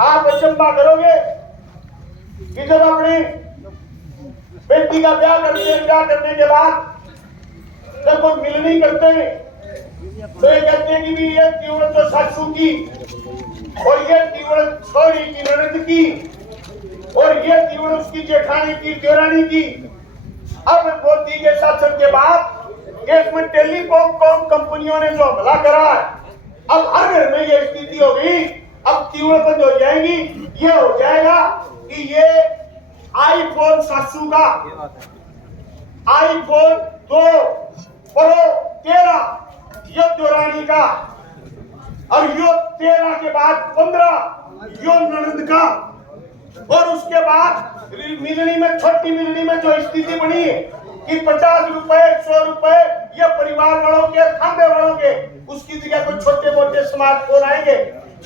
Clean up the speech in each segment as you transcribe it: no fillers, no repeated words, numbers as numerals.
आप अचंबा करोगे कि जब अपनी बेटी का ब्याह करते हैं, ब्याह करने के बाद जब कोई मिलनी करते हैं तो ये कहते हैं कि भी ये तीवड़ तो सासू की और ये तीवड़ छोरी की ननद की और ये तीवड़ उसकी जेठानी की देवरानी की। अब मोदी के शासन के बाद देश में टेलीकॉम कंपनियों ने जो हमला करा है, अब हर घर में ये स्थिति होगी, अब तीवड़ बंद हो जाएंगी। ये हो जाएगा कि ये आईफोन सासू का, आईफोन 2 प्रो 13 यो देवरानी का और यो 13 के बाद 15 यो ननद का। और उसके बाद मिलनी में, छोटी मिलनी में जो स्थिति बनी है कि 50 रुपए 100 रुपए ये परिवार वालों के, खाने वालों के, उसकी जगह कोई छोटे मोटे स्मार्टफोन आएंगे।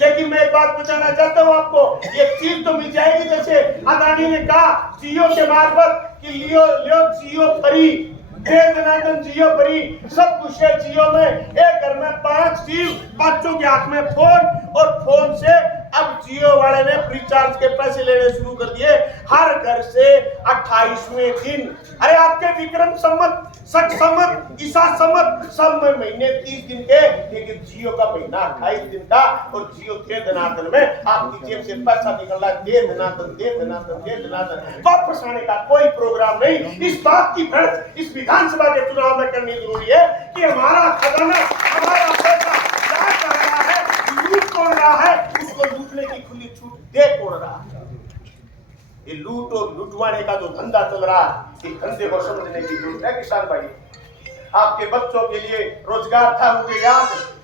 लेकिन मैं एक बात बताना चाहता हूँ आपको, ये चीज तो मिल जाएगी जैसे अदानी ने कहा जियो के मार्फत कि लियो जियो फ्री, दनादन जियो फ्री, सब कुछ है जियो में। एक घर में 5 जियो, बच्चों के हाथ में फोन और फोन से अब जियो वाले ने फ्री चार्ज के पैसे लेने शुरू कर दिए हर घर से 28वें दिन। अरे आपके विक्रम संवत, सठ संवत, ईसा संवत सब में महीने 30 दिन के, लेकिन जियो का महीना 28 दिन का और जियो दे दनादन में आपकी जेब से पैसा निकल रहा है, दे दनादन दे दनादन दे दनादन। वापस आने का कोई प्रोग्राम नहीं। इस बात की बहस इस विधानसभा के चुनाव में करनी जरूरी है कि हमारा खजाना, हमारा पैसा क्या कर रहा है, लूट कौन रहा है, उसको लूटने की खुली छूट दे कौन रहा है। ये लूट और लुटवाने का जो धंधा चल रहा है, इस धंधे को समझने की जरूरत है। किसान भाई, आपके बच्चों के लिए रोजगार था, मुझे याद है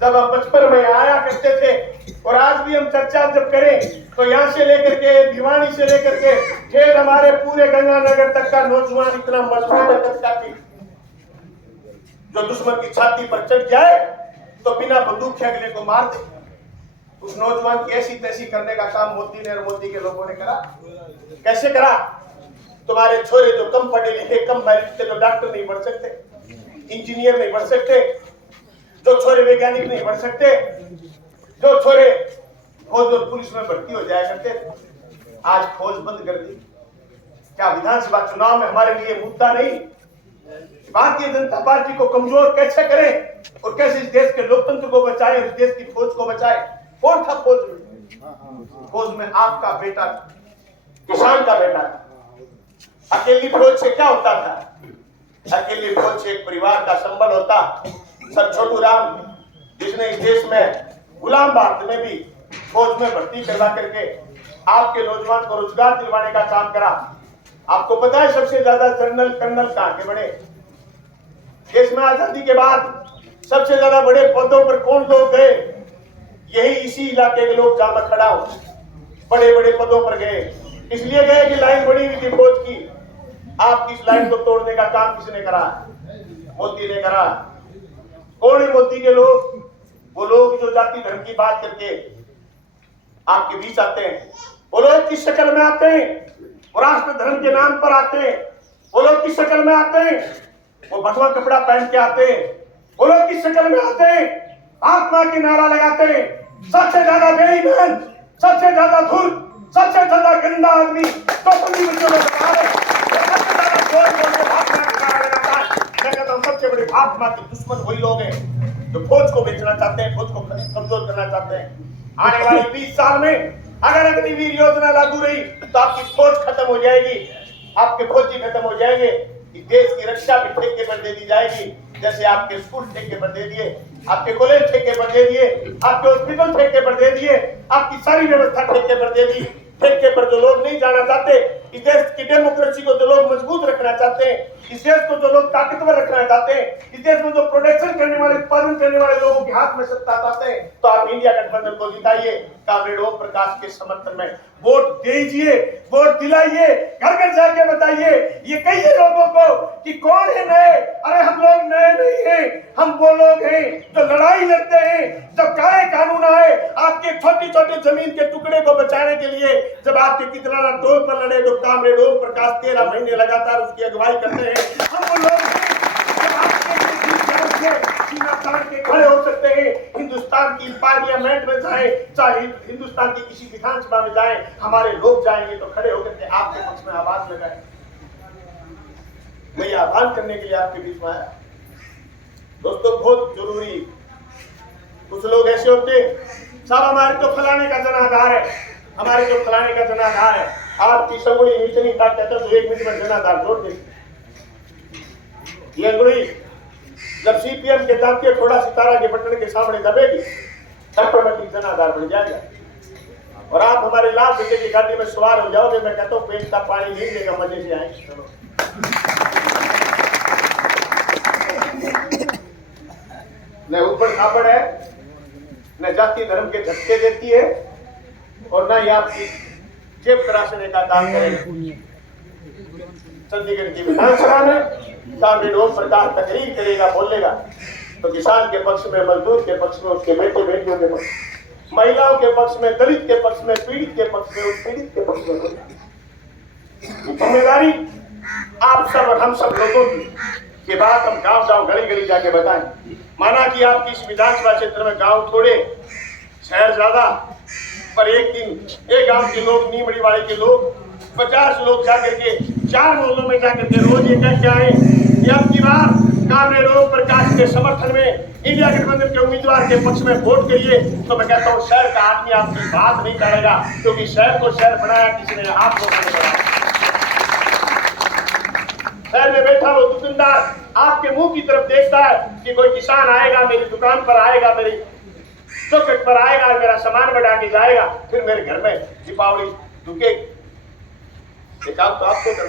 जब हम बचपन में आया करते थे। और आज भी हम चर्चा जब करें तो यहाँ से लेकर के भिवानी से लेकर के फिर हमारे पूरे गंगानगर तक का नौजवान इतना मजबूत है कि जो दुश्मन की छाती पर चढ़ जाए तो बिना बंदूक के अगले को मार दे। उस नौजवान की ऐसी तैसी करने का काम मोदी ने और मोदी के लोगों ने करा। कैसे करा? तुम्हारे छोरे जो कम पढ़े लिखे, कम मेरिट के, जो डॉक्टर नहीं बन सकते, इंजीनियर नहीं बन सकते, जो छोरे वैज्ञानिक नहीं बन सकते, जो छोरे फौज और पुलिस में भर्ती हो जाया करते, आज फौज बंद कर दी। क्या विधानसभा चुनाव में हमारे लिए मुद्दा नहीं? भारतीय जनता पार्टी को कमजोर कैसे करें और कैसे इस देश के लोकतंत्र को बचाए और इस देश की फौज को बचाए। कौन था फौज में? फौज में आपका बेटा, किसान का बेटा। अकेली फौज से क्या होता था? अकेली फौज से एक परिवार का संबल होता। सर छोटू राम, जिसने इस देश में गुलाम भारत में भी फौज में भर्ती करवा करके आपके नौजवान को रोजगार दिलवाने का काम करा। आपको पता है सबसे ज्यादा जनरल कर्नल कहां के बने? देश में आजादी के बाद सबसे ज्यादा बड़े पदों पर कौन लोग गए? यही इसी इलाके के लोग, जहां मैं खड़ा हूं, बड़े बड़े पदों पर गए। इसलिए गए कि लाइन बड़ी हुई थी फौज की। आपकी इस लाइन को तोड़ने का काम किसने करा? मोदी ने करा। कौन है मोदी के लोग? वो लोग जो जाति धर्म की बात करके आपके बीच आते हैं। वो लोग किस शक्ल में आते हैं? वो राष्ट्र धर्म के नाम पर आते हैं। वो लोग किस शक्ल में आते हैं? वो भगवा कपड़ा पहन के आते हैं। वो लोग किस शक्ल में आते हैं? आत्मा की नारा लगाते हैं। सबसे ज्यादा बेईमान, सबसे ज्यादा धूर्त, सबसे ज्यादा गंदा आदमी तो सबसे बड़े आत्मा के दुश्मन वही लोग हैं जो फौज को बेचना चाहते हैं, फौज को कमजोर करना चाहते हैं। आने वाले 20 साल में अगर अग्निवीर योजना लागू रही तो आपकी फौज खत्म हो जाएगी, आपके फौजी खत्म हो जाएंगे। देश की रक्षा भी ठेके पर दे दी जाएगी। जैसे आपके स्कूल ठेके पर दे दिए, आपके कॉलेज ठेके पर दे दिए, आपके हॉस्पिटल ठेके पर दे दिए, आपकी सारी व्यवस्था ठेके पर दे दी। ठेके पर जो लोग नहीं जाना चाहते, इस देश की डेमोक्रेसी को जो लोग मजबूत रखना चाहते हैं, इस देश को जो लोग ताकतवर रखना चाहते हैं, इस देश में जो प्रोडक्शन करने वाले, उत्पादन करने वाले लोगों के हाथ में सत्ता चाहते हैं, तो आप इंडिया गठबंधन को जिताइए। कामरेड ओम प्रकाश के समर्थन में वोट दीजिए, वोट दिलाइए, घर घर जाके बताइए। ये कहिए लोगों को कि कौन है नए? अरे हम लोग नए नहीं हैं, हम वो लोग हैं जो लड़ाई लड़ते हैं। जब काले कानून आए आपके छोटे छोटे जमीन के टुकड़े को बचाने के लिए, जब आपके कितना टोल पर लड़े, जो कामरेड ओम प्रकाश 13 महीने लगातार उसकी अगुवाई करते हैं। हम वो लोग हैं जो आपके सीना तान के खड़े हो सकते हैं। हिंदुस्तान हिंदुस्तान की पार्लियामेंट में जाए, चाहे हिंदुस्तान की किसी विधानसभा में जाए, हमारे लोग जाएंगे तो खड़े होकर के आपके पक्ष में आवाज लगाए। मैं ये आह्वान करने के लिए आपके बीच में आया। दोस्तों, बहुत जरूरी, कुछ लोग ऐसे होते साहब हमारे तो फलाने का जनाधार है, हमारे तो फलाने का जनाधार है, आपकी संगुड़ी इतनी ताकत है तो 1 मिनट में जनाधार जोड़ दे। ये अंगुड़ी जब सीपीएम के दांत थोड़ा सितारा के बटन के सामने दबेगी, ऑटोमेटिक जनाधार बन जाएगा और आप हमारे लाल बेटे की गाड़ी में सवार हो जाओगे। मैं कहता हूँ पेट का पानी नहीं देगा, मजे से आएंगे। चलो, न ऊपर खापड़ है, न जाति धर्म के झटके देती है और न ही आपकी जेब तराशने का काम करेगी। चंडीगढ़ की विधानसभा में कांग्रेस ओम प्रकाश तकरीर करेगा, बोलेगा तो किसान के पक्ष में, मजदूर के पक्ष में, उसके बेटे बेटियों के पक्ष में, महिलाओं के पक्ष में, दलित के पक्ष में, पीड़ित के पक्ष में, उत्पीड़ित के पक्ष में। जिम्मेदारी आप सब और हम सब लोगों की बात हम गांव गांव गली गली जाके बताएं। माना कि आपकी इस विधानसभा क्षेत्र में गांव थोड़े, शहर ज्यादा, पर एक दिन एक गांव के लोग, नीमड़ी वाले के लोग 50 लोग जाकर के 4 मोहल्लों में जाकर के रोज ये कह के आए कि अब की बार कांग्रेस ओम प्रकाश के समर्थन में इंडिया गठबंधन के उम्मीदवार के पक्ष में वोट करिए। तो मैं कहता हूँ शहर का आदमी आपकी बात नहीं करेगा, क्योंकि शहर को शहर बनाया किसी ने, आप लोगों ने बनाया। शहर में बैठा वो दुकानदार आपके मुंह की तरफ देखता है कि कोई किसान आएगा, मेरी दुकान पर आएगा, मेरी चौखट पर आएगा, मेरा सामान बढ़ा के जाएगा, फिर मेरे घर में दीपावली रुकेगी। ये काम तो आपको करना।